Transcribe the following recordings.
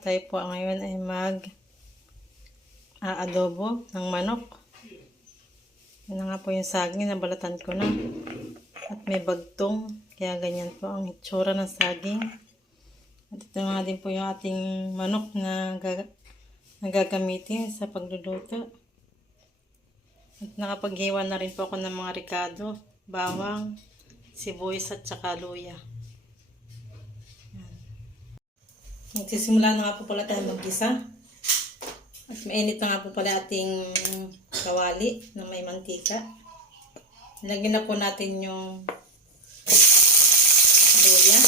tayo po ngayon ay mag aadobo ng manok. Na nga po yung saging, nabalatan ko na. At may bagtong, kaya ganyan po ang itsura ng saging. At ito nga din po yung ating manok na, gaga- na gagamitin sa pagluluto. At nakapaghiwa na rin po ako ng mga ricado, bawang, sibuyas at saka luya. Magsisimula na nga po pala tayo mag-isa. At mainit na nga po pala ating kawali na may mantika. Lagyan na po natin yung luya.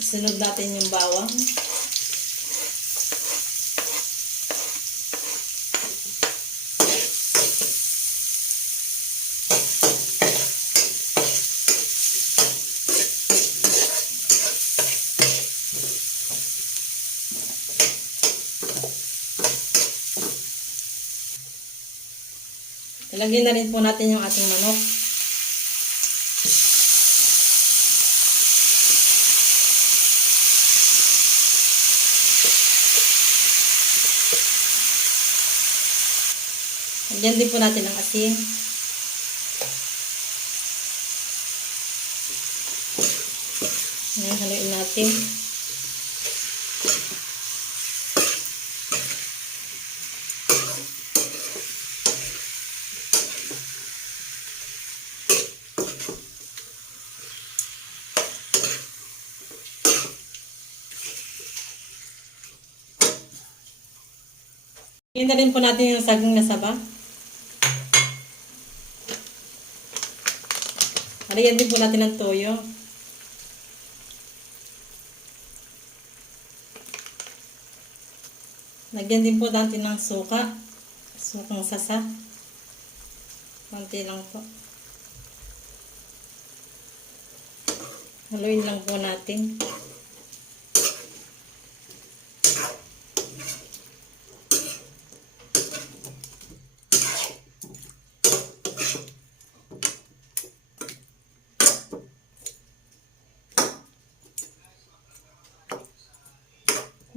Sunod natin yung bawang. Ilagay na rin po natin yung ating manok. Lagyan din po natin ang asin. Ngayon, haluin natin. Lagyan na rin po natin yung saging na saba. Lagyan din po natin ng toyo. Lagyan din po natin ng suka. Sukang sasa. Konti lang po. Haluin lang po natin.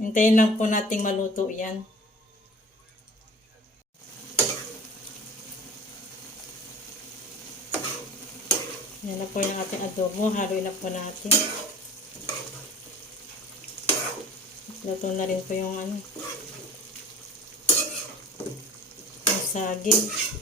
Hintayin lang po nating maluto yan. Yan na po yung ating adobo. Haluin na po natin. Luto na rin po yung ano. Yung saging.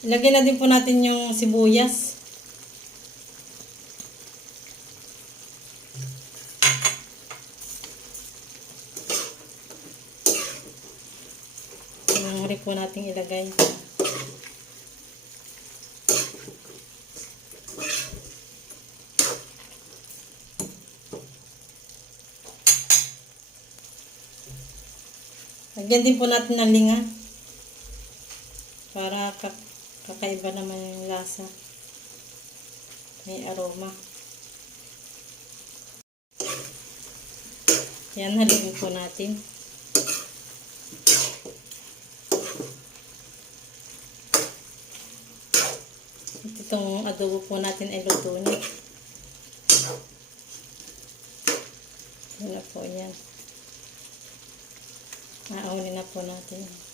Ilagay na din po natin yung sibuyas. Ang rin po natin ilagay. Lagyan din po natin ng linga para kak kakaiba naman yung lasa. May aroma. Yan, haluin po natin. At itong adobo po natin ay luto na. Ito na po yan. Maaunin na po natin.